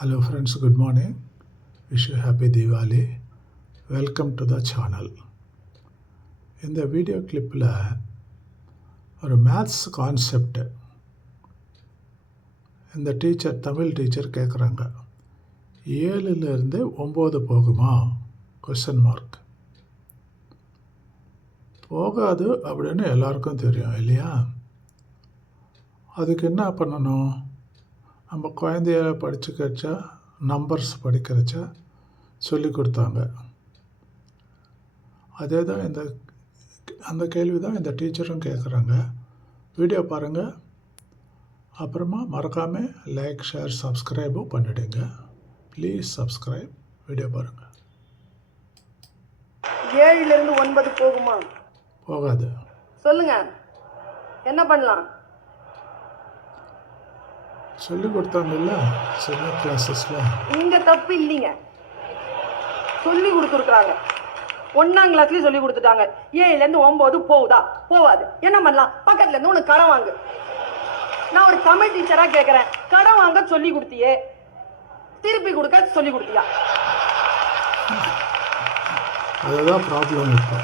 Hello friends, good morning. Wish you happy Diwali. Welcome to the channel. இந்த video கிளிப்பில் ஒரு maths concept இந்த teacher Tamil teacher கேட்குறாங்க. 7லேருந்து 9 போகுமா? Question mark. போகாது அப்படின்னு எல்லாருக்கும் தெரியும் இல்லையா? அதுக்கு என்ன பண்ணணும்? நம்ம குழந்தைய படிச்சுக்கிறச்சா நம்பர்ஸ் படிக்கிறச்சா சொல்லி கொடுத்தாங்க. அதே தான் அந்த கேள்வி தான் இந்த டீச்சரும் கேட்குறாங்க. வீடியோ பாருங்கள், அப்புறமா மறக்காமல் லைக் ஷேர் சப்ஸ்கிரைபும் பண்ணிவிடுங்க. Please subscribe. வீடியோ பாருங்கள். 7லேருந்து 9 போகுமா? போகாது. சொல்லுங்க, என்ன பண்ணலாம்? சொல்லி கொடுத்தாங்கல்ல சின்ன கிளாஸஸில். இங்கே தப்பு இல்லைங்க, சொல்லி கொடுத்துருக்குறாங்க. 1ஆம் கிளாஸ்லேயும் சொல்லி கொடுத்துட்டாங்க. 7லேருந்து 9 போகுதா? போகாது. என்ன பண்ணலாம்? பக்கத்துலேருந்து உனக்கு கடன் வாங்கு. நான் ஒரு தமிழ் டீச்சராக கேட்குறேன், கடன் வாங்க சொல்லி கொடுத்தியே, திருப்பி கொடுக்க சொல்லி கொடுத்தியா? அதுதான் ப்ராப்ளம் இப்போ.